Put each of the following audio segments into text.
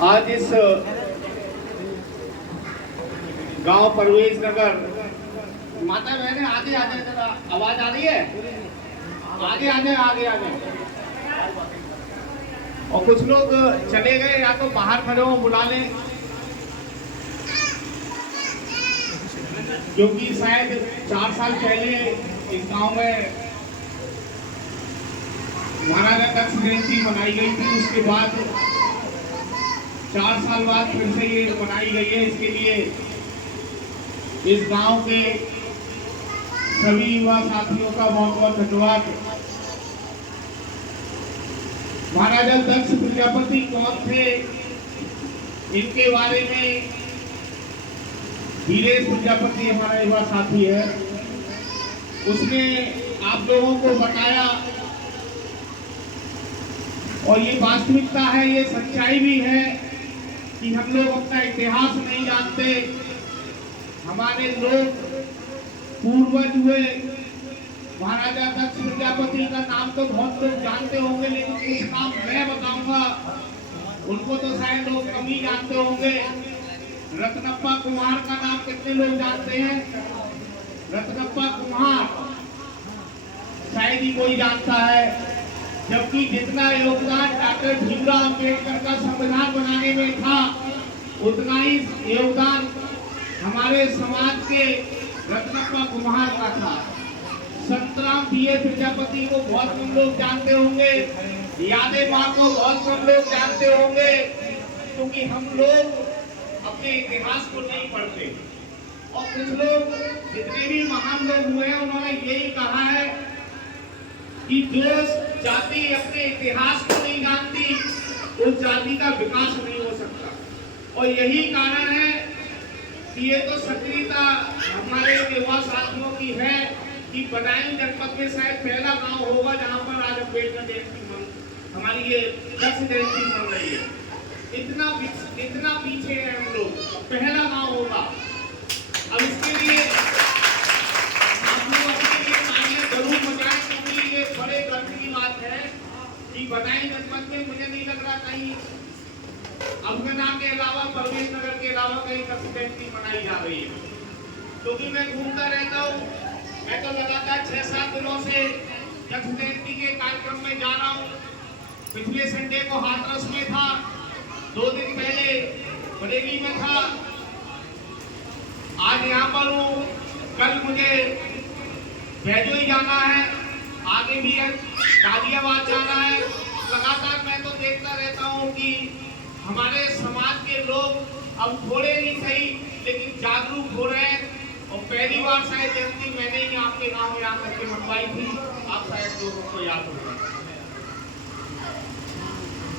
आज इस गांव परवेज नगर, माता बहने आगे आ जाए, जरा आवाज आ रही है, आगे आ जाए, आगे आ जाए। और कुछ लोग चले गए या तो बाहर खड़े हो, बुला लें, क्योंकि शायद 4 साल पहले इस गांव में महाराजा दक्ष जयंती मनाई गई थी। उसके बाद 4 साल बाद फिर से ये मनाई गई है। इसके लिए इस गांव के सभी युवा साथियों का बहुत बहुत धन्यवाद। महाराजा दक्ष प्रजापति कौन थे, इनके बारे में धीरेश प्रजापति हमारा युवा साथी है, उसने आप लोगों को बताया। और ये वास्तविकता है, ये सच्चाई भी है कि हम लोग अपना इतिहास नहीं जानते। हमारे लोग पूर्वज हुए, महाराजा दक्ष प्रजापति का नाम तो बहुत लोग जानते होंगे, लेकिन कुछ नाम मैं बताऊंगा, उनको तो शायद लोग कम ही जानते होंगे। रत्नप्पा कुमार का नाम कितने लोग जानते हैं? रत्नप्पा कुमार शायद ही कोई जानता है, जबकि जितना योगदान डॉक्टर भीमराव अंबेडकर का संविधान बनाने में था, उतना ही योगदान हमारे समाज के रत्नप्पा कुमार का था। संतराम बीए प्रजापति को बहुत कम लोग जानते होंगे, यादे माँ को बहुत कम लोग जानते होंगे, क्योंकि हम लोग अपने इतिहास को नहीं पढ़ते। और कुछ लोग, जितने भी महान लोग हुए हैं, उन्होंने यही कहा है कि जो जाति अपने इतिहास को नहीं जानती, उस जाति का विकास नहीं हो सकता। और यही कारण है कि ये तो सक्रियता हमारे युवा साथियों की है कि बदायूं जनपद में शायद पहला गांव होगा जहां पर आज अम्बेडकर जयंती हमारी ये दक्ष जयंती मन रही है। इतना पीछे है हम लोग, पहला गांव होगा। अब इसके लिए आप लोग अपने लिए तालियां जरूर बजाएं, क्योंकि ये बड़े गर्व की बात है कि बदायूं जनपद में मुझे नहीं लग रहा कहीं अभगना के अलावा, परवेज नगर के अलावा कहीं दक्ष जयंती मनाई जा रही है। क्योंकि मैं घूमता रहता हूँ, मैं तो लगातार 6-7 दिनों से दक्ष जयंती के कार्यक्रम में जा रहा हूँ। पिछले संडे को हाथरस में था, 2 दिन पहले बरेली में था, आज यहाँ पर हूँ। कल मुझे भैजोई जाना है, आगे भी है गाजियाबाद जाना है। लगातार मैं तो देखता रहता हूँ कि हमारे समाज के लोग अब थोड़े ही सही लेकिन जागरूक हो रहे हैं। और पहली बार शायद जयंती मैंने ही आपके गांव में आकर के मनवाई थी, आप शायद लोगों को याद होगा।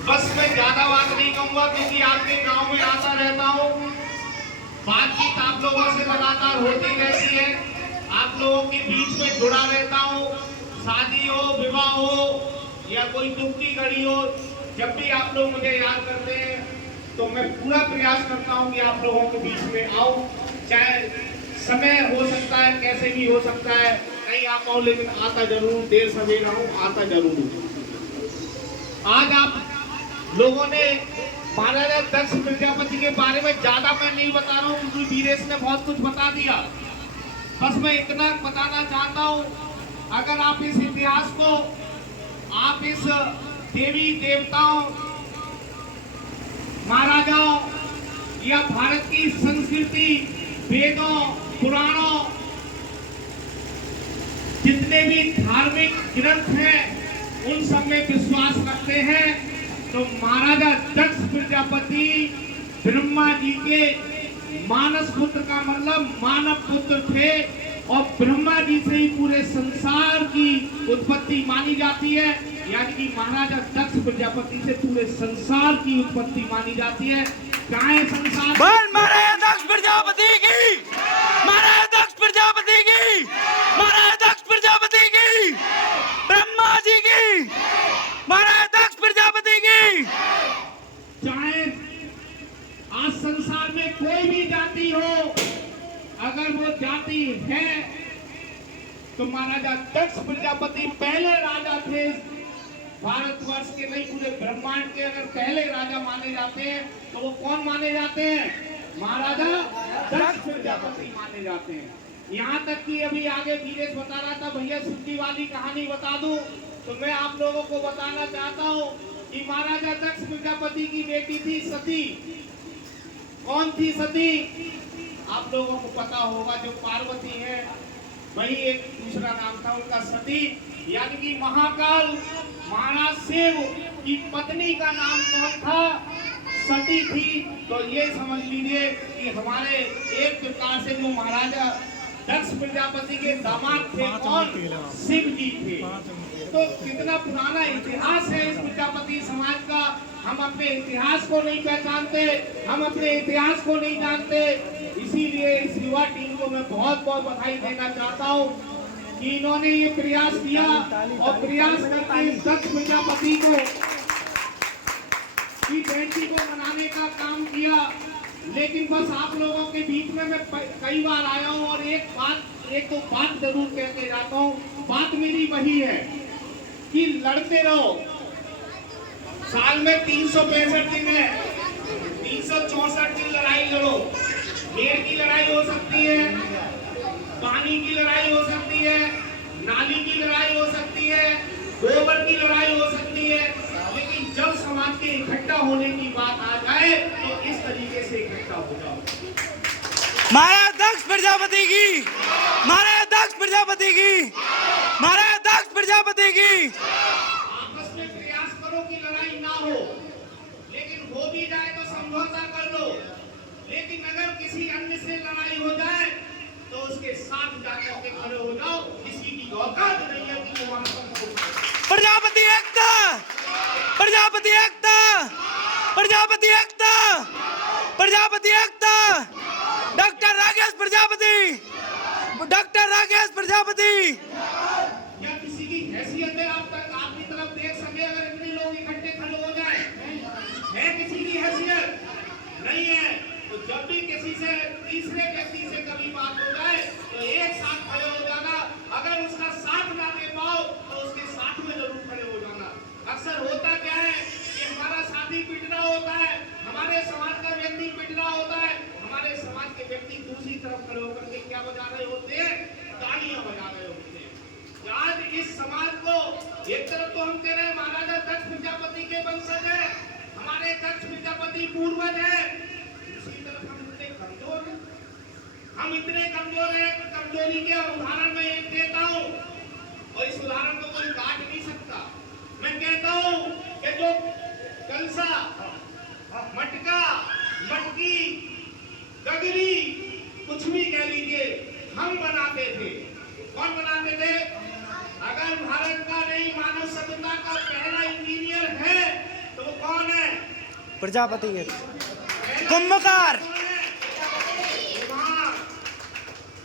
बस मैं ज्यादा बात नहीं कहूंगा, क्योंकि आपके गांव में आता रहता हूँ, बातचीत आप लोगों से लगातार होती रहती है, आप लोगों के बीच में जुड़ा रहता हूँ। शादी हो, विवाह हो या कोई दुख की घड़ी हो, जब भी आप लोग मुझे याद करते हैं तो मैं पूरा प्रयास करता हूँ कि आप लोगों के बीच में आऊं। चाहे समय हो सकता है, कैसे भी हो सकता है, नहीं आ पाऊं, लेकिन आता जरूर, देर सवेरा हूं, आता जरूर हूं। आज आप लोगों ने महाराजा दक्ष प्रजापति के बारे में ज्यादा मैं नहीं बता रहा हूँ, क्योंकि वीरेश ने बहुत कुछ बता दिया। बस मैं इतना बताना चाहता हूँ, अगर आप इस इतिहास को, आप इस देवी देवताओं, महाराजाओं या भारत की संस्कृति, वेदों, पुराणों, जितने भी धार्मिक ग्रंथ हैं, उन सब में विश्वास रखते हैं, तो महाराजा दक्ष प्रजापति ब्रह्मा जी के मानस पुत्र का मतलब मानव पुत्र थे। और ब्रह्मा जी से ही पूरे संसार की उत्पत्ति मानी जाती है, यानी कि महाराजा दक्ष प्रजापति से पूरे संसार की उत्पत्ति मानी जाती है। चाहे संसार महाराजा दक्ष प्रजापति की, महाराजा दक्ष प्रजापति की, महाराजा दक्ष प्रजापति की, ब्रह्मा जी की, महाराजा दक्ष प्रजापति की। चाहे आज संसार में कोई भी जाति हो, अगर वो जाति है तो महाराजा दक्ष प्रजापति पहले राजा थे भारतवर्ष के नहीं पूरे ब्रह्मांड के अगर पहले राजा माने जाते हैं तो वो कौन माने जाते हैं? महाराजा दक्ष प्रजापति माने जाते हैं। यहाँ तक कि अभी आगे धीरेश बता रहा था, भैया सती वाली कहानी बता दूं तो मैं आप लोगों को बताना चाहता हूँ कि महाराजा दक्ष प्रजापति की बेटी थी सती। कौन थी सती? आप लोगों को पता होगा, जो पार्वती है वही एक दूसरा नाम था उनका सती, यानी कि महाकाल महाराज शिव की पत्नी का नाम कौन था? सती थी। तो ये समझ लीजिए कि हमारे एक प्रकार से जो महाराजा दक्ष प्रजापति के दामाद थे कौन? शिव जी थे। तो कितना पुराना इतिहास है इस प्रजापति समाज का। हम अपने इतिहास को नहीं पहचानते, हम अपने इतिहास को नहीं जानते। इसीलिए इस युवा टीम को मैं बहुत बहुत बधाई देना चाहता हूँ कि इन्होंने ये प्रयास किया और प्रयास करके इस दक्ष प्रजापति को की बेटी को मनाने का काम किया। लेकिन बस आप लोगों के बीच में मैं कई बार आया हूँ और एक तो बात जरूर कह के जाता हूँ। बात मेरी वही है कि लड़ते रहो। साल में 365 दिन है, 364 दिन लड़ाई लड़ो। पेड़ की लड़ाई हो सकती है, पानी की लड़ाई हो सकती है, नाली की लड़ाई हो सकती है, गोबर की लड़ाई हो सकती है, लेकिन जब समाज के इकट्ठा होने की बात आ जाए तो इस तरीके से इकट्ठा हो जाओ। महाराज दक्ष प्रजापति की, महाराज दक्ष प्रजापति की, महाराज दक्ष प्रजापति की। आपस में प्रयास करो कि लड़ाई ना हो, लेकिन हो भी जाए तो समझौता कर लो। लेकिन अगर किसी अन्य से लड़ाई हो जाए तो उसके साथ जाकर के खड़े हो जाओ। किसी की औकात नहीं है कि वो प्रजापति एकता, प्रजापति एकता, प्रजापति एकता, प्रजापति एकता। Doctor Rakesh Prajapati, doctor Rakesh Prajapati. क्या किसी की हैसियत है आप तक आपकी तरफ देख सके अगर इतने लोग इकट्ठे खड़े हो जाए? है किसी की हैसियत? नहीं है। तो जब भी किसी से तीसरे व्यक्ति से कभी बात हो जाए तो एक साथ खड़े हो जाना। अगर उसका साथ ना दे पाओ तो उसके साथ में जरूर खड़े हो जाना। अक्सर होता क्या है कि हमारा साथी पिट रहा होता है, हमारे समाज का व्यक्ति पिट रहा होता है, हमारे समाज के व्यक्ति दूसरी तरफ खड़े होकर के क्या बजा रहे होते हैं? तालियां बजा रहे होते हैं। आज इस समाज को एक तरफ तो हम कह रहे हैं महाराजा दक्ष प्रजापति के वंशज है, हमारे दक्ष प्रजापति पूर्वज है, दूसरी तरफ हम इतने कमजोर हैं। हम इतने कमजोर हैं कि कमजोरी के उदाहरण मैं एक देता हूँ और इस उदाहरण को कोई काट नहीं सकता। मैं कहता हूँ कि जो कलसा, मटका, मटकी, गगरी, कुछ भी कह लीजिए, हम बनाते थे। कौन बनाते थे? अगर भारत का नहीं मानव सभ्यता का पहला इंजीनियर है तो वो कौन है? प्रजापति है। कुंभकार।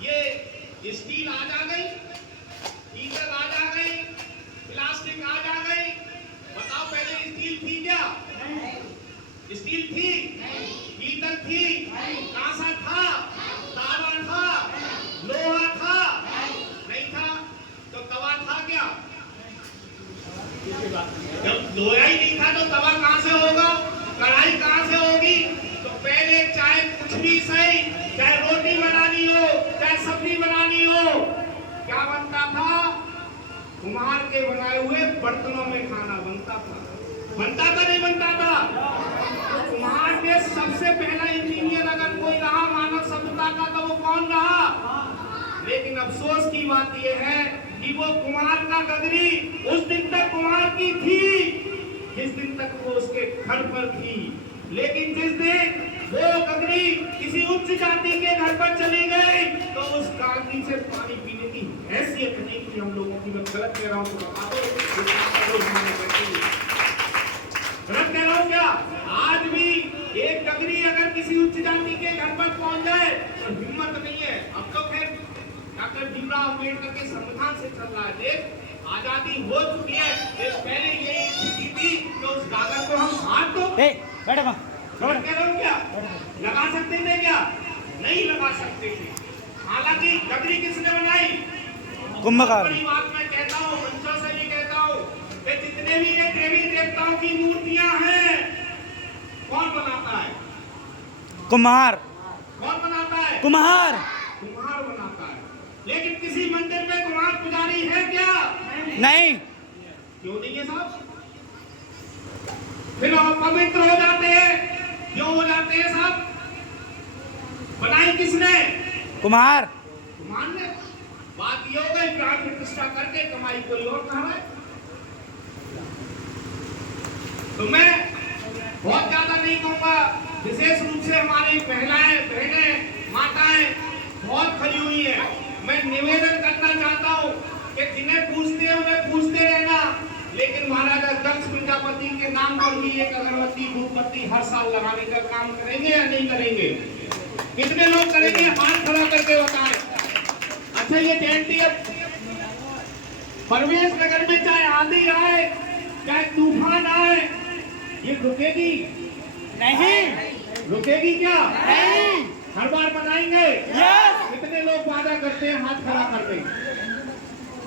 ये स्टील आज आ गई, पीतल आज आ गई, प्लास्टिक आज आ गई। बताओ पहले स्टील थी क्या? स्टील थी, पीतल थी, कांसा था, तांबा था, लोहा था? नहीं था। तो तवा था क्या? जब लोहा ही नहीं था तो तवा कहां से होगा? कढ़ाई कहां से होगी? तो पहले चाहे कुछ भी सही, चाहे रोटी बनानी हो, चाहे सब्जी बनानी हो, क्या बनता था? कुम्हार के बनाए हुए बर्तनों में खाना बनता था। बनता था नहीं बनता था? तो कुम्हार में सबसे पहला इंजीनियर अगर कोई रहा मानव सभ्यता का तो वो कौन रहा? लेकिन अफसोस की बात यह है कि वो कुम्हार का गगरी उस दिन तक कुम्हार की थी जिस दिन तक वो उसके घर पर थी। लेकिन जिस दिन वो गगरी किसी उच्च जाति के घर पर चली गई तो उस गगरी से पानी पीने की हैसियत नहीं थी हम लोगों की। मैं गलत कह रहा हूँ तो बता दो। गलत कह रहा हूँ क्या? आज भी एक गगरी अगर किसी उच्च जाति के घर पर पहुंच जाए तो हिम्मत नहीं है। अब तो खैर डॉक्टर भीमराव अम्बेडकर के संविधान से चल रहा है। देश आजादी हो चुकी है, पहले ये स्थिति थी तो उस कागज को हम हाथ तो कह रहा हूँ क्या लगा सकते थे? क्या नहीं लगा सकते थे। हालांकि गगरी किसने बनाई? कुंभकार। बड़ी बात मैं कहता हूँ, मंचों से भी कहता हूँ कि जितने भी ये देवी देवताओं की मूर्तियां हैं, कौन बनाता है? कुम्हार। कौन बनाता है? कुम्हार। कुम्हार बनाता है। लेकिन किसी मंदिर में कुम्हार पुजारी है क्या? नहीं। क्यों नहीं है साहब? फिर पवित्र हो जाते हैं, क्यों हो जाते हैं साहब? बनाई किसने? कुम्हार। कुम्हार ने। बात ये हो गई, प्राण प्रतिष्ठा करके कमाई कोई और कर रहा है। तो मैं बहुत ज्यादा नहीं कहूंगा, विशेष रूप से हमारी महिलाएं, बहनें, माताएं बहुत खड़ी हुई है। मैं निवेदन करना चाहता हूं कि जिन्हें पूछते हैं उन्हें पूछते रहना, लेकिन महाराजा दक्ष प्रजापति के नाम पर भी एक अगरबत्ती धूपबत्ती हर साल लगाने का काम करेंगे या नहीं करेंगे? कितने लोग करेंगे? हाथ खड़ा करके बताएं। अच्छा, ये जयंती अब परवेश नगर में चाहे आंधी आए, चाहे तूफान आए, ये रुकेगी नहीं। रुकेगी क्या? नहीं। हर बार मनाएंगे। यस। कितने लोग वादा करते हैं, हाथ खड़ा करते हैं?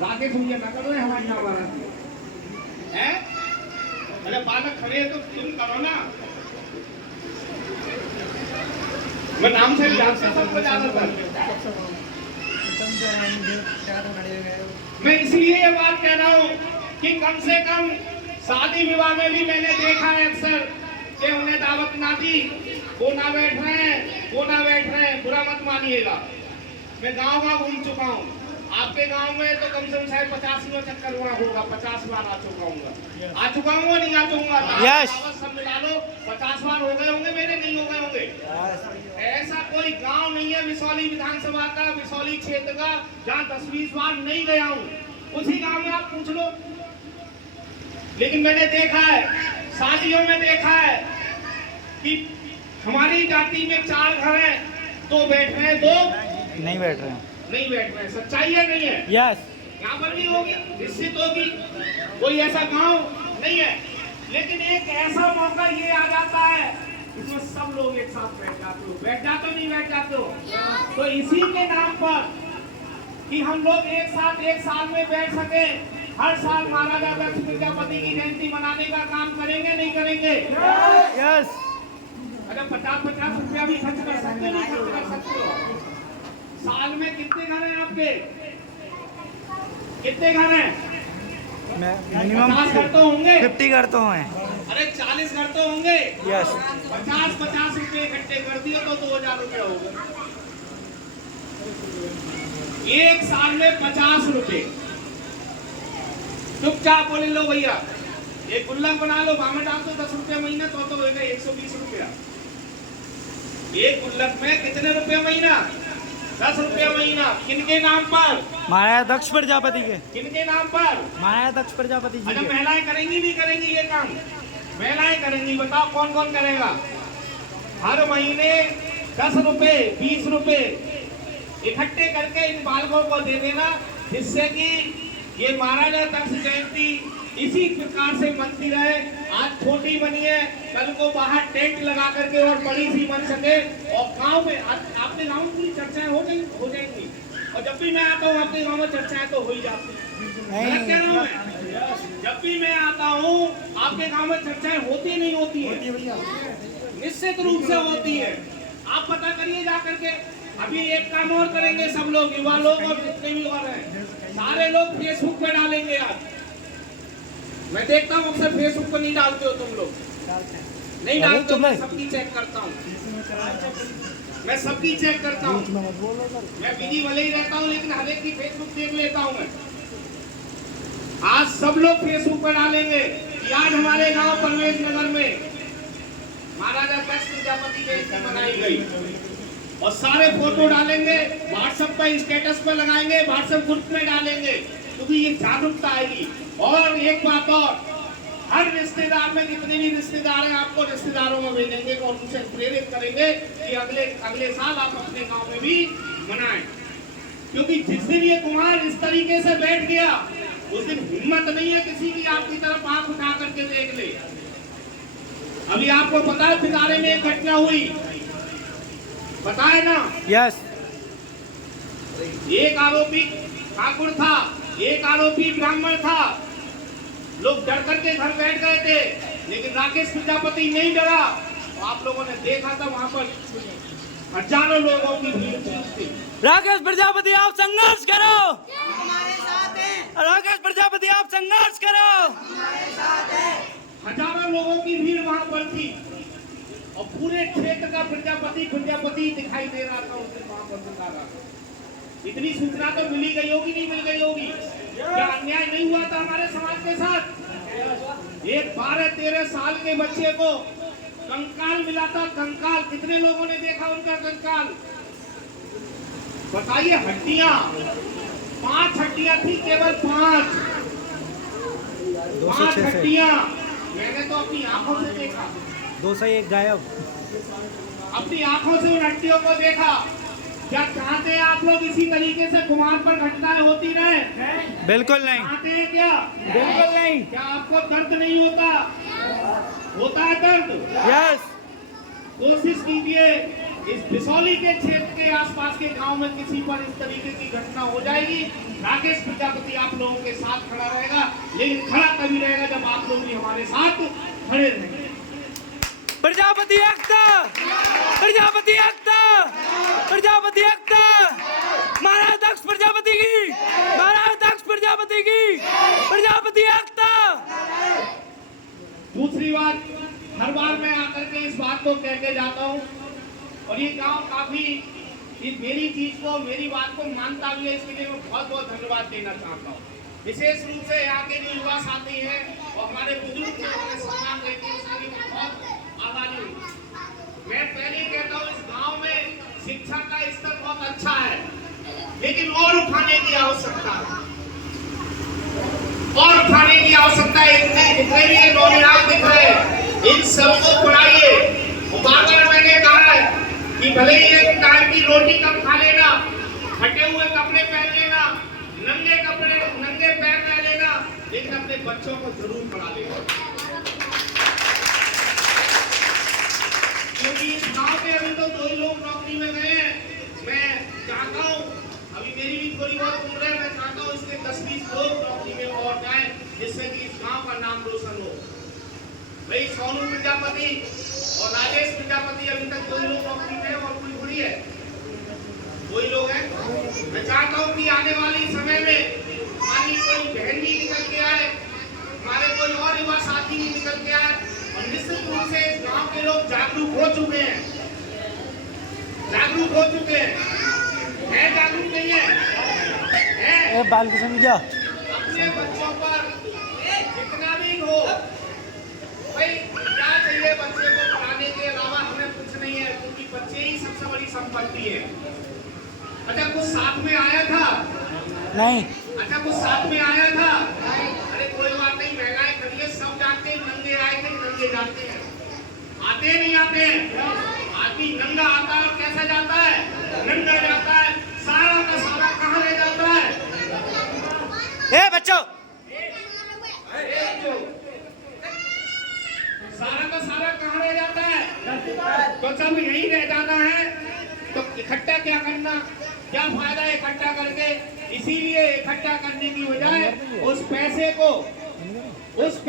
राकेश भैया ना करो, हमारे यहाँ वाला है। अरे बालक खड़े तो तुम करो ना। मैं नाम से याद से सबको ज्यादातर। मैं इसलिए ये बात कह रहा हूँ कि कम से कम शादी विवाह में भी मैंने देखा है अक्सर कि उन्हें दावत ना दी, वो ना बैठ रहे हैं, वो ना बैठ रहे हैं। बुरा मत मानिएगा। मैं गांव घूम चुका हूँ। आपके गांव में तो कम से कम शायद 50वां चक्कर हुआ होगा, 50 बार आ चुका हूँ। आ चुका हूँ, नहीं आ चुका? यस। सब मिला लो 50 बार हो गए होंगे मेरे, नहीं हो गए होंगे? ऐसा कोई गांव नहीं है विसौली विधानसभा का, विसौली क्षेत्र का, जहाँ 10-20 बार नहीं गया हूँ। उसी गांव में आप पूछ लो। लेकिन मैंने देखा है, शादियों में देखा है कि हमारी जाति में 4 घर हैं, 2 बैठ रहे हैं, 2 नहीं बैठ रहे हैं। नहीं बैठ रहे हैं। सच्चाई है नहीं है? यस। यहाँ पर भी होगी, निश्चित होगी। कोई ऐसा गांव नहीं है। लेकिन एक ऐसा मौका ये आ जाता है, इसमें सब लोग एक साथ बैठ जाते हो। बैठ जाते हो, नहीं बैठ जाते हो? तो इसी के नाम पर कि हम लोग एक साथ एक साल में बैठ सके, हर साल महाराजा दक्ष प्रजापति की जयंती मनाने का काम करेंगे, नहीं करेंगे? यस। अगर 50-50 रुपया भी खर्च कर सकते हो, नहीं खर्च कर सकते हो? साल में कितने घर हैं आपके? कितने घर हैं? मिनिमम 50 घर तो होंगे। 50 घर तो हैं। अरे 40 घर तो होंगे। यस। 50-50 रुपए इकट्ठे कर दिए तो 2000 रुपया होगा। एक साल में 50 रुपए। चुपचाप बोले लो भैया, एक गुल्लक बना लो, भाव में डाल दो 10 रुपया महीना, तो होगा 120 रुपया। एक गुल्लक में कितने रुपया महीना? 10 रुपया महीना। किनके नाम पर? महाराजा दक्ष प्रजापति के। किनके नाम पर? महाराजा दक्ष प्रजापति जी अच्छा, के। महिलाएं करेंगी नहीं करेंगी ये काम? महिलाएं करेंगी। बताओ कौन कौन करेगा? हर महीने 10 रुपए 20 रुपए इकट्ठे करके इन बालकों को दे देना, जिससे कि ये महाराजा दक्ष जयंती इसी प्रकार से बनती रहे। आज छोटी बनी है, कल को बाहर टेंट लगा करके और बड़ी सी बन सके। और गांव में आपके गांव में पूरी चर्चाएं हो जाएंगी। और जब भी मैं आता हूँ आपके गांव में चर्चाएं तो हो ही जाती है। कह रहा हूँ मैं, जब भी मैं आता हूँ आपके गांव में चर्चाएं होती नहीं होती है? निश्चित रूप से होती है। आप पता करिए जा करके। अभी एक काम और करेंगे सब लोग, युवा लोग और जितने भी और हैं, सारे लोग फेसबुक पे डालेंगे। आज मैं देखता हूँ अक्सर फेसबुक पर नहीं डालते हो तुम लोग, नहीं डालते हो। मैं सबकी चेक करता हूँ, मैं सबकी चेक करता हूँ। मैं बिजी भले ही रहता हूँ, लेकिन हर एक की फेसबुक देख लेता हूँ मैं। आज सब लोग फेसबुक पर डालेंगे कि आज हमारे गांव परवेश नगर में महाराजा दक्ष प्रजापति जयंती मनाई गई। और सारे फोटो डालेंगे, व्हाट्सएप पे स्टेटस पे लगाएंगे, व्हाट्सएप ग्रुप में डालेंगे, क्योंकि ये जागरूकता आएगी। और एक बात और, हर रिश्तेदार में जितने भी रिश्तेदार हैं आपको रिश्तेदारों में भेजेंगे और उनसे प्रेरित करेंगे कि अगले साल आप अपने गांव में भी मनाएं। क्योंकि जिस दिन ये कुमार इस तरीके से बैठ गया, उस दिन हिम्मत नहीं है किसी की आपकी तरफ आंख उठा करके देख ले। अभी आपको पता है फिदारे में एक घटना हुई, पता है ना? यस। एक आरोपी ठाकुर था, एक आरोपी ब्राह्मण था। लोग डर करके घर बैठ गए थे, लेकिन राकेश प्रजापति नहीं डरा। तो आप लोगों ने देखा था वहां पर हजारों लोगों की भीड़ थी। राकेश प्रजापति आप संघर्ष करो, हमारे साथ हैं, राकेश प्रजापति आप संघर्ष करो। हमारे साथ हैं। हजारों लोगों की भीड़ वहां पर थी और पूरे क्षेत्र का प्रजापति दिखाई दे रहा था उस दिन वहां पर दिखा रहा था। इतनी सूचना तो मिली गई होगी, नहीं मिल गई होगी? क्या अन्याय नहीं हुआ था हमारे समाज के साथ? एक 12-13 साल के बच्चे को कंकाल मिला था, कंकाल। कितने लोगों ने देखा उनका कंकाल? बताइए, हड्डियां 5 हड्डियां थी, केवल 5 हड्डियां। मैंने तो अपनी आंखों से देखा, 201 गायब। अपनी आंखों से उन हड्डियों को देखा। क्या चाहते हैं आप लोग इसी तरीके से कुमार पर घटनाएं होती रहे? बिल्कुल नहीं, चाहते हैं क्या? बिल्कुल नहीं। क्या आपको दर्द नहीं होता? होता है दर्द? यस। कोशिश कीजिए, इस बिसौली के क्षेत्र के आसपास के गांव में किसी पर इस तरीके की घटना हो जाएगी, राकेश प्रजापति आप लोगों के साथ खड़ा रहेगा। लेकिन खड़ा तभी रहेगा जब आप लोग भी हमारे साथ खड़े रहेंगे। प्रजापति एकता, प्रजापति एकता, प्रजापति एकता। महाराज दक्ष प्रजापति की, महाराज दक्ष प्रजापति की, प्रजापति एकता। दूसरी बात, हर बार मैं आकर के इस बात को कह के जाता हूँ और ये गांव काफी मेरी चीज को, मेरी बात को मानता भी है। इसके लिए मैं बहुत बहुत धन्यवाद देना चाहता हूँ। विशेष रूप से यहाँ के जो युवा साथी हैं और हमारे बुजुर्ग जो हमें सम्मान देते हैं, उसके लिए बहुत आभारी हूँ। मैं पहले ही कहता हूँ, इस गांव में शिक्षा का स्तर बहुत अच्छा है, लेकिन और उठाने की आवश्यकता है, और उठाने की आवश्यकता है। इतने भी नौनिहाल दिख रहे हैं, इन सबको पढ़ाइए। बार मैंने कहा है कि भले ही एक टाइम की रोटी कम खा लेना, फटे हुए कपड़े पहन लेना, नंगे पैर रह लेना, लेकिन अपने बच्चों को जरूर पढ़ा लेना। क्योंकि इस गांव के अभी तो 2 ही लोग नौकरी में गए हैं। मैं चाहता हूँ, अभी मेरी भी थोड़ी बहुत उम्र है, मैं चाहता हूँ इसके 10-20 लोग नौकरी में और जाएं, जिससे कि इस गांव का नाम रोशन हो। भाई सोनू प्रजापति और राजेश प्रजापति अभी तक 2 लोग नौकरी में हैं और कोई थोड़ी है, 2 ही लोग हैं। मैं चाहता हूँ कि आने वाले समय में हमारी कोई बहन भी निकल के आए, हमारे कोई और युवा साथी भी निकल के आए, और निश्चित रूप से इस गांव के लोग जागरूक हो चुके हैं, जागरूक हो चुके हैं, जागरूक नहीं है? बाल किशन क्या अपने बच्चों पर जितना भी हो, भाई क्या चाहिए बच्चे को पढ़ाने के अलावा हमें कुछ नहीं है, क्योंकि बच्चे ही सबसे बड़ी संपत्ति है। अच्छा कुछ साथ में आया था? नहीं। अच्छा कुछ साथ में आया था? अरे कोई बात नहीं, महंगाई करिए, सब जानते हैं, नंगे आए थे, नंगे जाते हैं, आते नहीं आते हैं। आदमी नंगा आता है और कैसा जाता है? नंगा जाता है। सारा का सारा कहाँ रह जाता है? बच्चों, सारा का सारा कहाँ रह जाता है? तो जब यही रह जाना है तो इकट्ठा क्या करना, क्या फायदा इकट्ठा करके? इसीलिए इकट्ठा करने की बजाय उस पैसे को, उस